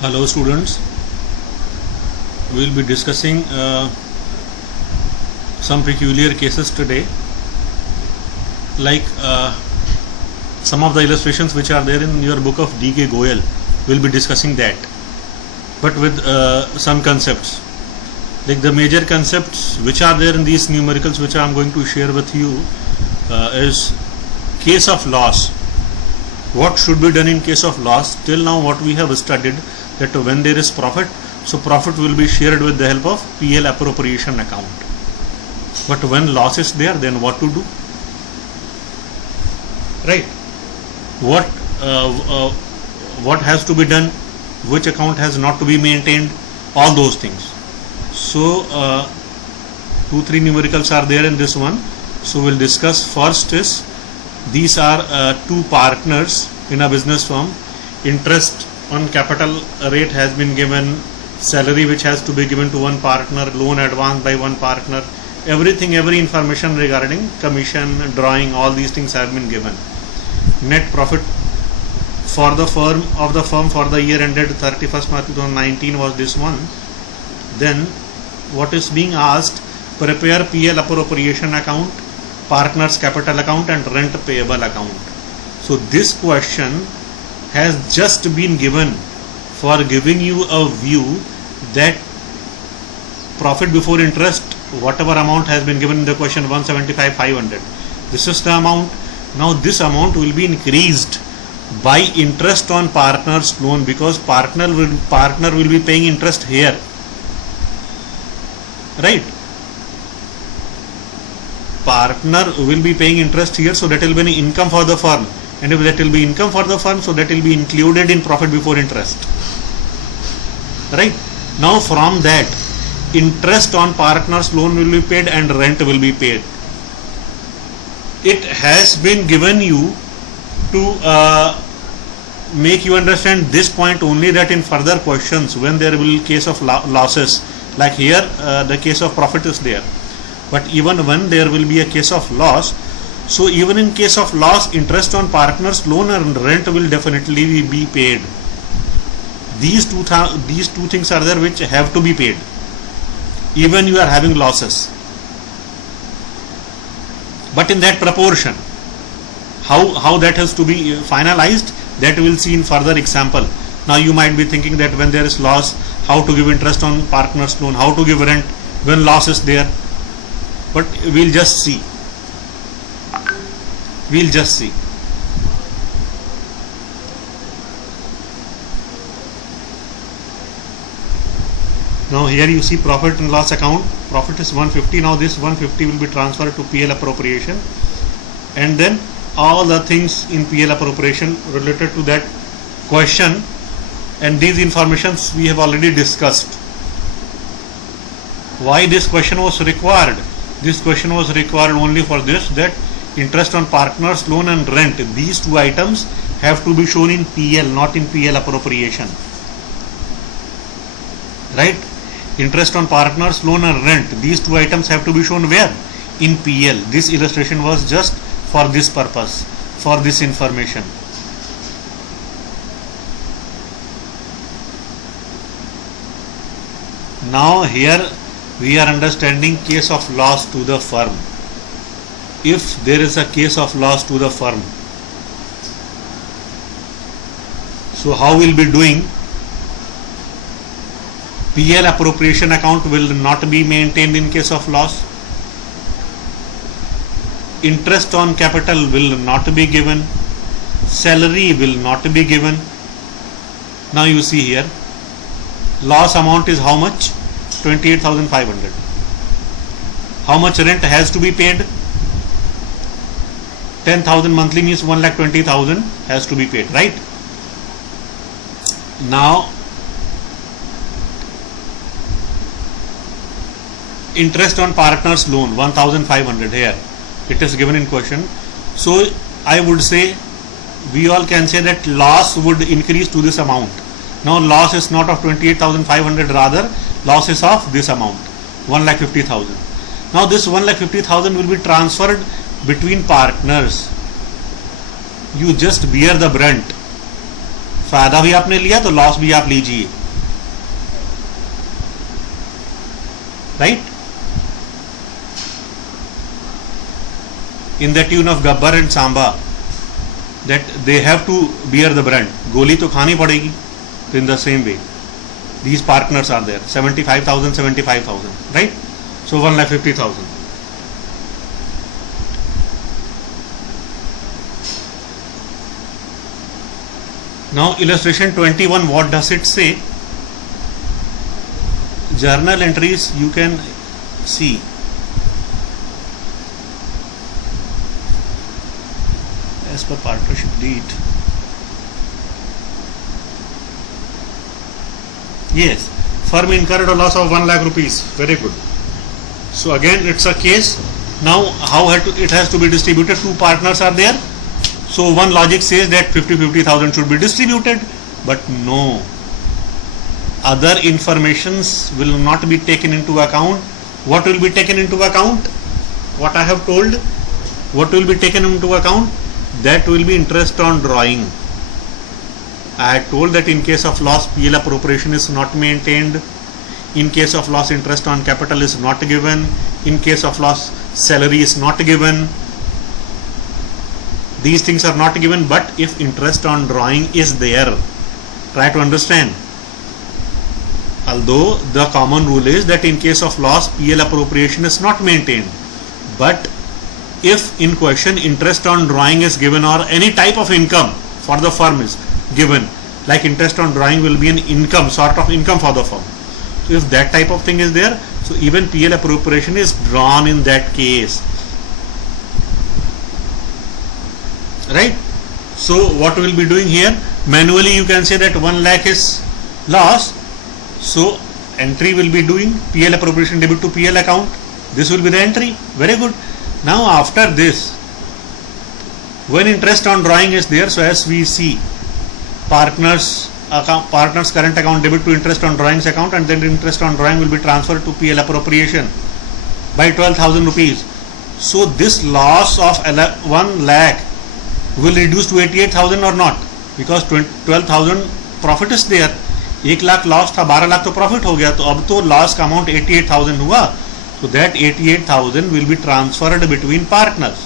Hello students, we will be discussing some peculiar cases today, like some of the illustrations which are there in your book of D.K. Goyal. We will be discussing that, but with some concepts, like the major concepts which are there in these numericals which I am going to share with you is case of loss. What should be done in case of loss? Till now what we have studied, that when there is profit, so profit will be shared with the help of PL appropriation account. But when loss is there, then what to do? Right? What has to be done? Which account has not to be maintained? All those things. So 2-3 numericals are there in this one. So we'll discuss. First is, these are two partners in a business firm. Interest on capital rate has been given, salary which has to be given to one partner, loan advanced by one partner, every information regarding commission, drawing, all these things have been given. Net profit for the firm for the year ended 31st March 2019 was this one. Then what is being asked? Prepare PL appropriation account, partners capital account and rent payable account. So this question has just been given for giving you a view that profit before interest, whatever amount has been given in the question, 175,500, this is the amount. Now this amount will be increased by interest on partner's loan, because partner will be paying interest here, right? Partner will be paying interest here, so that will be an income for the firm, and if that will be income for the firm, so that will be included in profit before interest, right? Now from that, interest on partner's loan will be paid and rent will be paid. It has been given you to make you understand this point only, that in further questions when there will be case of losses, like here the case of profit is there, but even when there will be a case of loss, so even in case of loss, interest on partner's loan and rent will definitely be paid. These two things are there which have to be paid even you are having losses, but in that proportion. How that has to be finalized, that we will see in further example. Now you might be thinking that when there is loss, how to give interest on partner's loan, how to give rent when loss is there, but we'll just see. Now here you see profit and loss account. Profit is 150. Now this 150 will be transferred to PL appropriation, and then all the things in PL appropriation related to that question, and these informations we have already discussed. Why this question was required? This question was required only for this, that interest on partner's loan and rent, these two items have to be shown in PL, not in PL appropriation, right? Interest on partner's loan and rent, these two items have to be shown where? In PL. This illustration was just for this purpose, for this information. Now here we are understanding case of loss to the firm. If there is a case of loss to the firm, so how we'll be doing? PL appropriation account will not be maintained in case of loss. Interest on capital will not be given. Salary will not be given. Now you see here, loss amount is how much? 28,500. How much rent has to be paid? 10,000 monthly means 1,20,000 has to be paid, right? Now interest on partner's loan 1,500, here it is given in question. So I would say, we all can say that loss would increase to this amount. Now loss is not of 28,500, rather loss is of this amount, 1,50,000. Now this 1,50,000 will be transferred between partners. You just bear the brunt. फायदा भी आपने लिया तो loss भी आप लीजिए, right? In the tune of Gabbar and Samba that they have to bear the brunt. गोली तो खानी पड़ेगी. तो in the same way these partners are there, 75,000 75,000, right? So 1,50,000. Now illustration 21, what does it say? Journal entries you can see. As per partnership deed. Yes, firm incurred a loss of 1 lakh rupees. Very good. So again it's a case. Now how it has to be distributed? Two partners are there. So one logic says that 50,000 should be distributed, but no. Other informations will not be taken into account. What will be taken into account? What I have told. What will be taken into account? That will be interest on drawing. I had told that in case of loss, PL appropriation is not maintained. In case of loss, interest on capital is not given. In case of loss, salary is not given. These things are not given, but if interest on drawing is there, try to understand. Although the common rule is that in case of loss, PL appropriation is not maintained, but if in question interest on drawing is given or any type of income for the firm is given, like interest on drawing will be an income, sort of income for the firm. So if that type of thing is there, so even PL appropriation is drawn in that case, right? So what we will be doing here, manually you can say that 1 lakh is loss, so entry will be doing PL appropriation debit to PL account. This will be the entry. Very good. Now after this, when interest on drawing is there, so as we see, partners current account debit to interest on drawings account, and then interest on drawing will be transferred to PL appropriation by 12,000 rupees. So this loss of 1 lakh will reduce to 88,000 or not, because 12,000 profit is there. 1 lakh loss था, 12 lakh तो profit हो गया, तो अब तो loss का amount 88,000 हुआ. So that 88,000 will be transferred between partners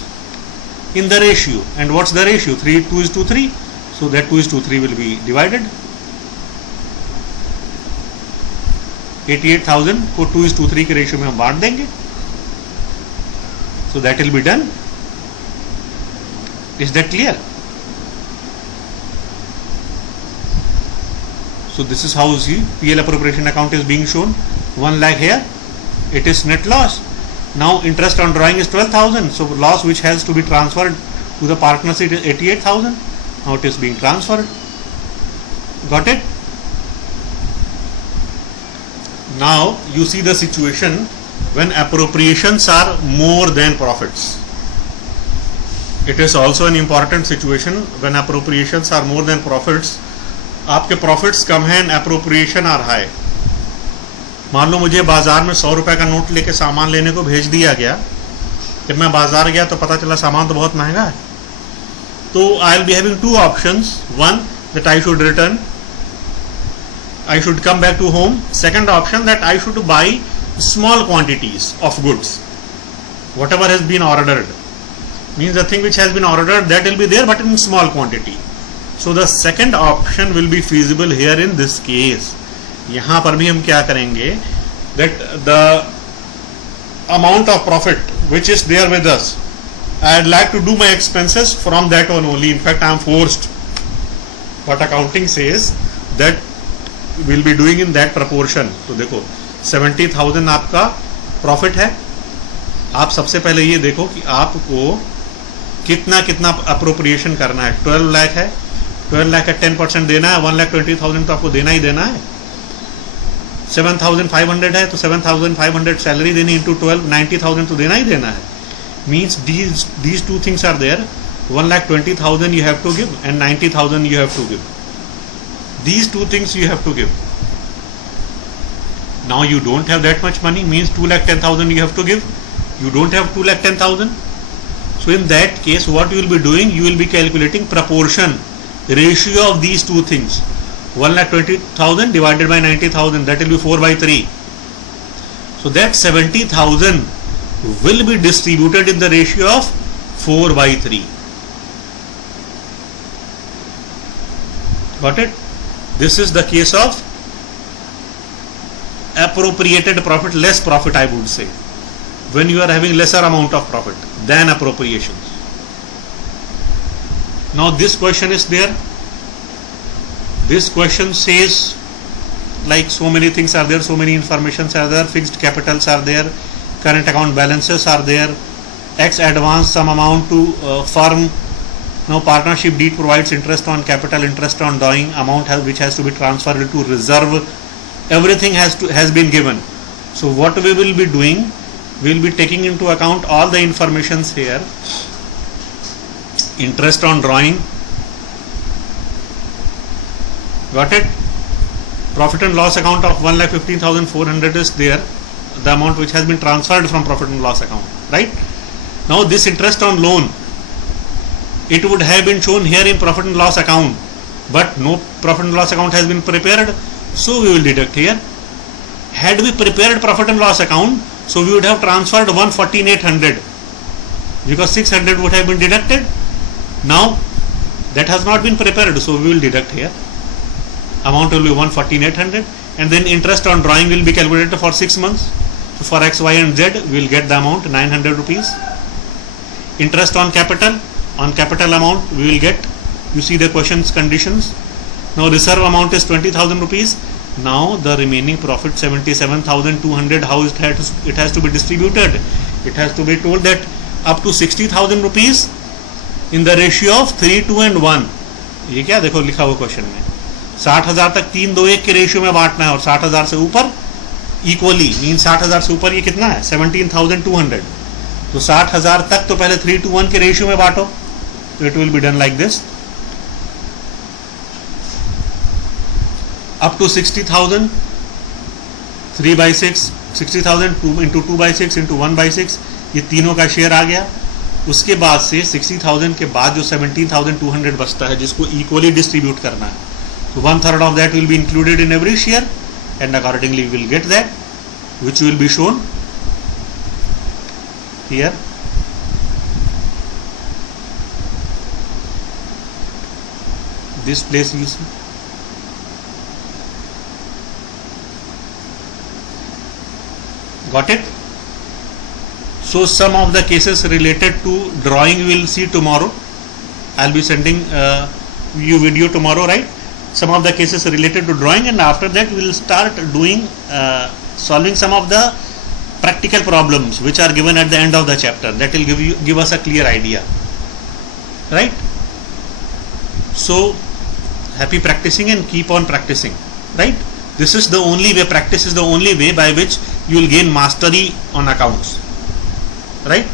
in the ratio. And what's the ratio? 2:3. So that 2:3 will be divided. 88,000 को 2:3 के रेशियो में हम बांट देंगे. So that will be done. Is that clear? So this is how the PL appropriation account is being shown. 1 lakh here. It is net loss. Now interest on drawing is 12,000. So loss which has to be transferred to the partners is 88,000. Now it is being transferred. Got it? Now you see the situation when appropriations are more than profits. It is also an important situation when appropriations are more than profits. आपके profits कम हैं, appropriation are high. मान लो मुझे बाजार में 100 रुपए का note लेके सामान लेने को भेज दिया गया. जब मैं बाजार गया तो पता चला सामान तो बहुत महंगा है. तो I will be having two options. One, that I should return, I should come back to home. Second option, that I should buy small quantities of goods. Whatever has been ordered means the thing which has been ordered, that will be there but in small quantity. So the second option will be feasible here in this case. यहाँ पर भी हम क्या करेंगे, that the amount of profit which is there with us, I'd like to do my expenses from that one only. In fact, I am forced. But accounting says that we'll be doing in that proportion. तो देखो 70,000 आपका profit है. आप सबसे पहले ये देखो कि आपको कितना कितना अप्रोप्रिएशन करना है. 12 लाख है, 12 लाख का 10% देना है. 1,20,000 तो आपको देना ही देना है. 7,500 है तो 7,500 सैलरी देनी इंटू 12, 90,000 तो देना ही देना है. Means these two things are there. 1,20,000 you have to give and 90,000 you have to give. These two things you have to give. Now you don't have that much money, means 2,10,000 you have to give. You don't have 2,10,000. So in that case, what you will be doing, you will be calculating proportion ratio of these two things. 1,20,000 divided by 90,000, that will be 4 by 3. So that 70,000 will be distributed in the ratio of 4 by 3. Got it? This is the case of appropriated profit, less profit I would say, when you are having lesser amount of profit than appropriations. Now this question is there. This question says, like, so many things are there, so many informations are there, fixed capitals are there, current account balances are there, X advance some amount to firm. Now partnership deed provides interest on capital, interest on drawing, amount which has to be transferred to reserve. Everything has been given. So what we will be doing, we will be taking into account all the informations here. Interest on drawing, got it? Profit and loss account of 1,15,400 is there, the amount which has been transferred from profit and loss account, right? Now this interest on loan, it would have been shown here in profit and loss account, but no profit and loss account has been prepared, so we will deduct here. Had we prepared profit and loss account, so we would have transferred 114,800 because 600 would have been deducted. Now that has not been prepared, so we will deduct here. Amount will be 114,800, and then interest on drawing will be calculated for 6 months. So for X, Y and Z we will get the amount 900 rupees. Interest on capital amount we will get, you see the question's conditions. Now reserve amount is 20,000 rupees. Now the remaining profit 77,200, how it has to be distributed? It has to be told that up to 60,000 rupees in the ratio of 3, 2 and 1. ये क्या देखो लिखा हुआ question में, 60,000 तक 3, 2, 1 के ratio में बांटना है और 60,000 से ऊपर इक्वली, मीन 60,000 से ऊपर ये कितना है 17,200. तो 60,000 तक तो पहले 3 to 1 के रेशियो में बांटो. तो it will be done like this. Up to 60,000, 3 by 6, 60,000 into 2 by 6 into 1 by 6, ये तीनों का शेयर आ गया. उसके बाद से 60,000 के बाद जो 17,200 बचता है जिसको इक्वली डिस्ट्रीब्यूट करना है, तो 1/3 of that will be included in every share, and accordingly we will get that, which will be shown here. This place you see. Got it? So some of the cases related to drawing we will see tomorrow. I'll be sending you video tomorrow, right? Some of the cases related to drawing, and after that we will start doing solving some of the practical problems which are given at the end of the chapter. That will give us a clear idea, right? So happy practicing and keep on practicing, right? This is the only way, practice is the only way by which you will gain mastery on accounts, right?